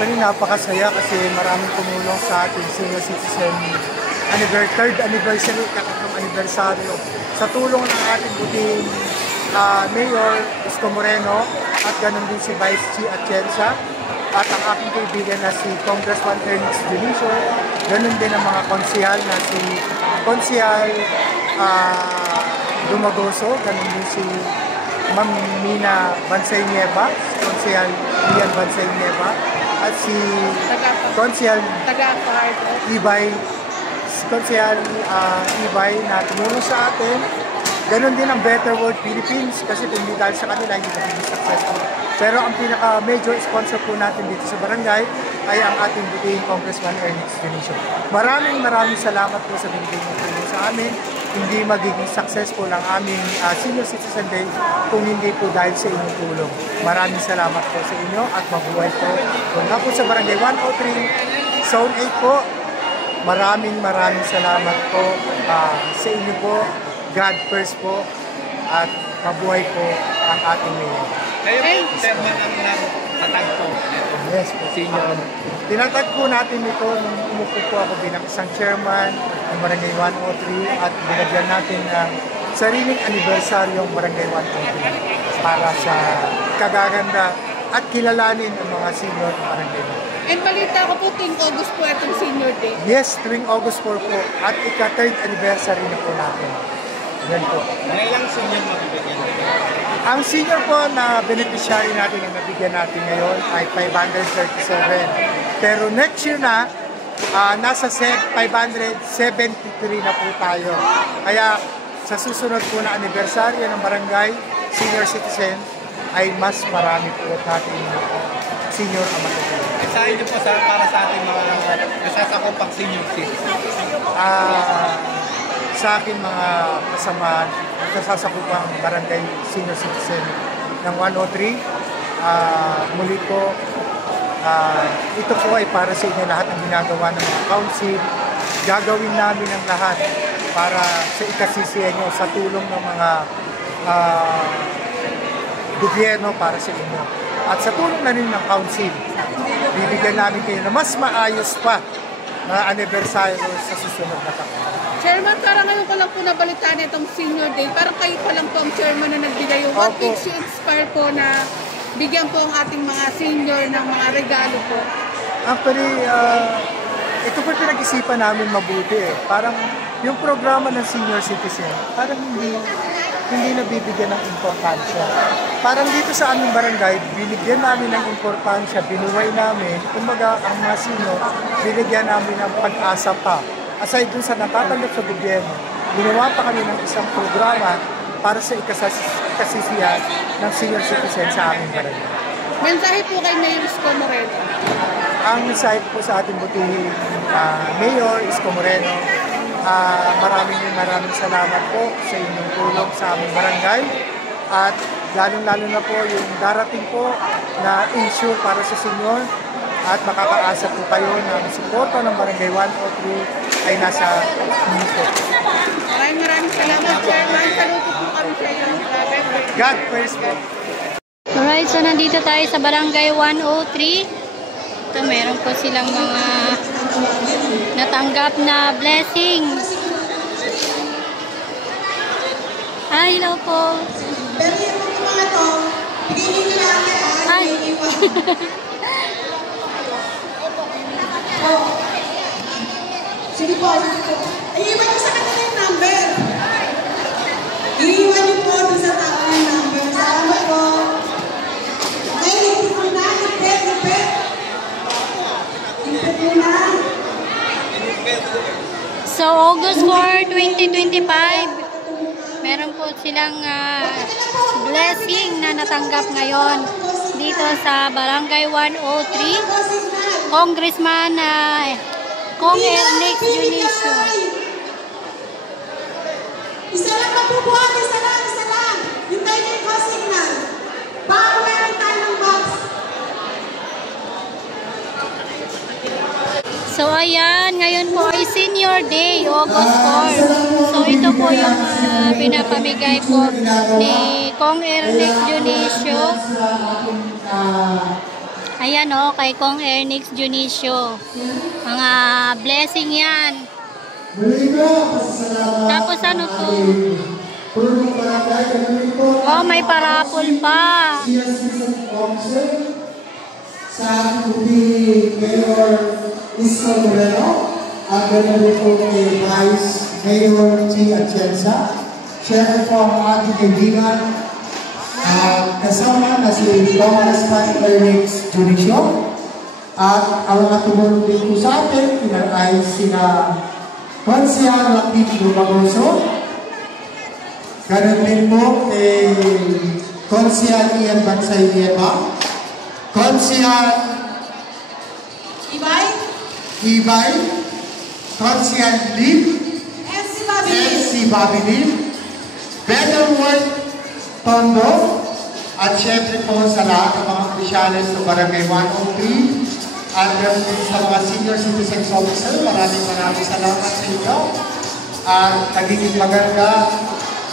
Actually, napakasaya kasi maraming tumulong sa ating senior citizen third anniversary, katatlong anibersaryo. Sa tulong ng ating buting Mayor Isko Moreno at ganun din si Vice Chi Atienza at ang aking kaibigan na si Congressman Ernest Dionisio, ganun din ang mga konsihal na si Konsihal Dumagoso, ganun din si Ma'am Mina Bansay Nieva, Konsihal Lian Bansay Nieva, at si Konsihal Ibay, Konsihal Ibay na tumulong sa atin. Ganon din ang Better World Philippines kasi kung hindi dahil sa kanila hindi magiging successful. Pero ang pinaka-major sponsor po natin dito sa barangay ay ang ating buting Congressman Ernest Dionisio. Maraming salamat po sa binigay niyo tulong sa amin. Hindi magiging successful ang aming Senior Citizen Day kung hindi po dahil sa inyong tulong. Maraming salamat po sa inyo at mabuhay po. Kung nga po sa Barangay 103, Zone 8 po, maraming salamat po sa inyo po. God first po at mabuhay po ang ating mayor. Kayo po, chairman ng natagpo. Yes po. Senior. Tinatagpo natin ito nung umupo po ako bilang isang chairman ng Barangay 103 at binagyan natin ng sariling anibersaryong Barangay 103 para sa kagaganda at kilalanin ang mga senior ng Barangay 103. And balita ko po tuwing August po itong Senior Day. Yes, tuwing August 4 po at ika-third anniversary na po natin. Yan po. Ilang senior mabibigyan? Ang senior po na beneficiary natin na nabigyan natin ngayon ay 537. Pero next year na, nasa 573 na po tayo. Kaya sa susunod po na anibersaryo ng barangay, senior citizen, ay mas marami po natin senior ang matutulong. Sa inyo po para sa ating mga nasasakupang senior citizen? Sa akin mga kasama nasasakupang barangay senior citizen ng 103, muli po, ito po ay para sa inyo lahat ng ginagawa ng mga council. Gagawin namin ang lahat para sa ikasisiyan nyo sa tulong ng mga gobyerno para sa inyo. At sa tulong na rin ng council, bibigyan namin kayo na mas maayos pa na anibersaryo sa susunod na taon. Chairman, parang ngayon ko lang po nabalitaan itong Senior Day. Parang kayo pa lang po ang chairman na nagbigay. What makes you inspire po na bigyan po ang ating mga senior ng mga regalo po? Actually, ito po pinag-isipan namin mabuti eh. Parang yung programa ng senior citizen, parang hindi nabibigyan ng importansya. Parang dito sa aming barangay, binigyan namin ng importansya, binuhay namin. Kumbaga, ang mga senior, binigyan namin ng pag-asa pa. Aside dun sa natatanggap sa gobyerno, ginawa pa kami ng isang programa para sa ikasisiyan ng senior citizen sa aming barangay. Mensahe po kay Mayor Isko Moreno. Ang mensahe po sa ating butihing Mayor Isko Moreno, maraming salamat po sa inyong tulong sa aming barangay at lalong-lalo na po yung darating po na issue para sa senior at makakaasa po kayo ng suporta ng Barangay 103 ay nasa minuto. Maraming salamat, Chairman. Saludo po kami sa iyo. God first po. Alright, so nandito tayo sa Barangay 103. Ito, meron po silang mga natanggap na blessing. Hello po. Pero yung mga to, bigyan nyo lang Hi. Sige po. Iiwan nyo sa kanila yung number. Iiwan nyo po doon sa tao yung number. Salamat po. Okay, nagpit mo na. Nagpit. Nagpit mo na. So, August 4, 2025, meron po silang blessing na natanggap ngayon dito sa Barangay 103. Congressman Kong Ernest Dionisio. Isa lang mabubuhat, isa lang. Yung tayo yung co-signal. Baka meron tayo ng box. So ayan, ngayon po ay Senior Day, August 4. So ito po yung pinapamigay po ni Kong Ernest Dionisio. Ayan o, kay Kong Ernix Junicio. Mga blessing yan. Tapos ano to? Oh, may parapol pa. Sa ating Mayor Isko Moreno, at ganoon po kay Vice Mayor G. Atienza. Siyempre po ang ating kaibigan, kasama na si Congressman Ernix Junicio. At ang natulong din po sa atin, ay sina Consial Lapid Lumagoso. Ganoon din po kay Consial Ian Bansay Nieva, Consial Ibay, Consial Lim, MC Bobby Lim, Better World Tondo, at syempre po sa lahat ng mga opisyalis ng Barangay 103 at sa mga senior citizens officer, maraming salamat sa inyo. At nagiging maganda,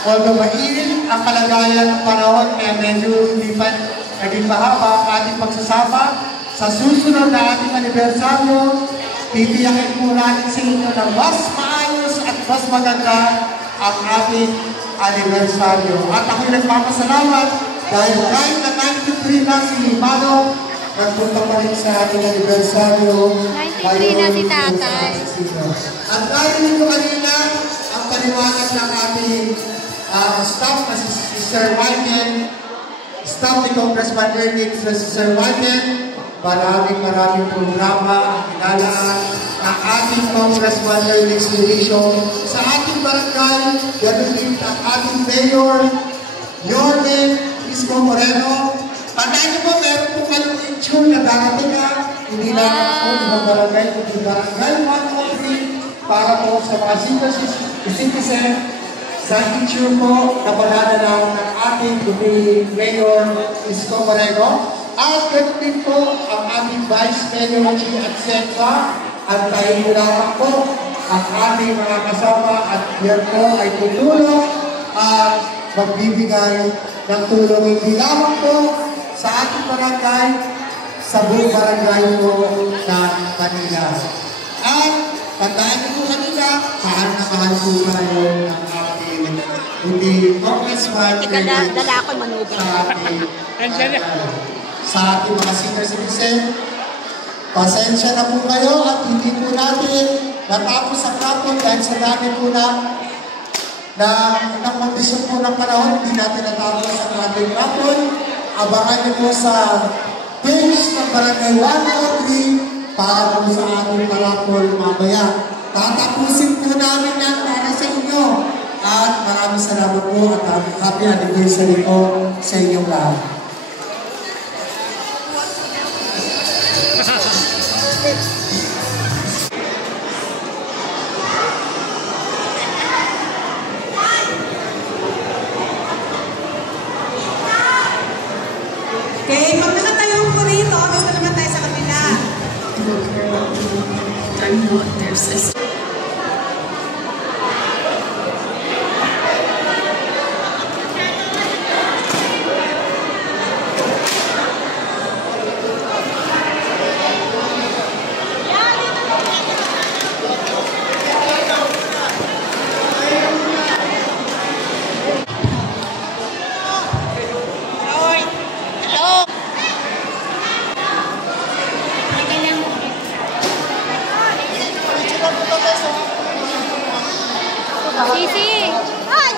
although mainit ang kalagayan ng panahon, kaya medyo hindi pa naging mahaba ang ating pagsasama. Sa susunod na ating anibersaryo, titiyakin po natin sa inyo na mas maayos at mas maganda ang ating anibersaryo. At ako'y nagpapasalamat dahil kahit na 93 na si Mano, nagpunta pa rin sa ating anibersaryo. 93 na si Tatay. At narinig ko kanina ang paliwanag ng ating staff na si Sir Michael, staff ni Congressman Ernix na si Sir Michael. Maraming programa ang kinalaan ng ating Congressman Ernix Junicio sa ating barangay. Ganoon din ang ating Mayor Yormen Isko Moreno. Tandaan niyo po, meron po kayong ensure na darating na hindi lang po ng barangay, kundi barangay 103 para po sa mga citizen sa ensure po na pananalang ng ating Mayor Isko Moreno. At ganoon din po ang aming Vice Mayor G. Atienza at tayo lamang po ang aming mga kasama at yan po ay tutulong at magbibigay ng tulong hindi lamang po sa ating barangay, sa buong barangay po ng Manila. At tandaan niyo po kanina, mahal na mahal po tayo ng ating hindi Congressman Dala ako manugang. sa ating mga senior citizen. Pasensya na po kayo at hindi po natin natapos ang kapon dahil sa dami po na kondisyon po ng panahon, hindi natin natapos ang ating kapon. Abangan niyo po sa page ng Barangay 103 para po sa ating parapol mamaya. Tatapusin po namin yan para sa inyo. At maraming salamat po at happy anniversary po sa inyong lahat. Okay, pag nakatayo po rito, dito naman tayo sa kabila. Sisi! Ay!